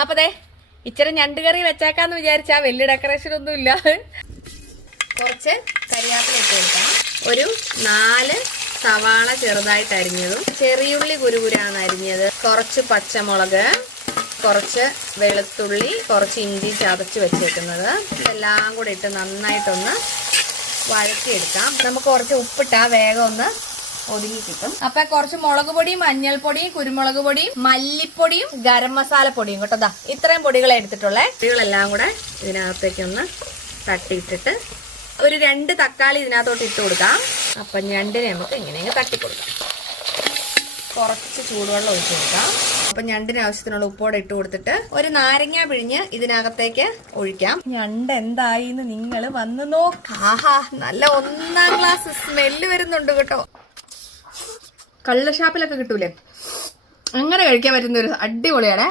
അപ്പൊ അതെ ഇച്ചിരി ഞണ്ട് കറി വെച്ചേക്കാന്ന് വിചാരിച്ചാ വലിയ ഡെക്കറേഷൻ ഒന്നും ഇല്ല. കുറച്ച് കരിയാപ്പില ഇട്ട് കൊടുക്കാം. ഒരു 4 സവാള ചെറുതായിട്ട് അരിഞ്ഞതും ചെറിയുള്ളി കുരുകുരാന്ന് അരിഞ്ഞത്, കുറച്ച് പച്ചമുളക്, കുറച്ച് വെളുത്തുള്ളി, കുറച്ച് ഇഞ്ചി ചതച്ച് വെച്ചേക്കുന്നത്, ഇതെല്ലാം കൂടെ ഇട്ട് നന്നായിട്ടൊന്ന് വഴറ്റിയെടുക്കാം. നമുക്ക് കുറച്ച് ഉപ്പിട്ടാ വേഗം ഒന്ന് ഒതുങ്ങി കിട്ടും. അപ്പൊ കുറച്ച് മുളക് പൊടിയും മഞ്ഞൾപ്പൊടിയും കുരുമുളക് പൊടിയും മല്ലിപ്പൊടിയും ഗരം മസാല പൊടിയും കേട്ടോ, ഇത്രയും പൊടികളെ എടുത്തിട്ടുള്ളേ. പൊടികളെല്ലാം കൂടെ ഇതിനകത്തേക്ക് ഒന്ന് തട്ടിയിട്ടിട്ട് ഒരു 2 തക്കാളി ഇതിനകത്തോട്ട് ഇട്ട് കൊടുക്കാം. അപ്പൊ ഞണ്ടിനെ നമുക്ക് ഇങ്ങനെ തട്ടിക്കൊടുക്കാം. കുറച്ച് ചൂടുവെള്ളം ഒഴിച്ചു കൊടുക്കാം. അപ്പൊ ഞണ്ടിന് ആവശ്യത്തിനുള്ള ഉപ്പോടെ ഇട്ട് കൊടുത്തിട്ട് ഒരു നാരങ്ങ പിഴിഞ്ഞ് ഇതിനകത്തേക്ക് ഒഴിക്കാം. ഞണ്ട് എന്തായിന്ന് നിങ്ങൾ വന്ന് നോക്കാ. നല്ല 1ാം ക്ലാസ് സ്മെല്ല് വരുന്നുണ്ട് കേട്ടോ. കള്ള് ഷാപ്പിലൊക്കെ കിട്ടൂലേ, അങ്ങനെ കഴിക്കാൻ പറ്റുന്ന ഒരു അടിപൊളിയാണ്.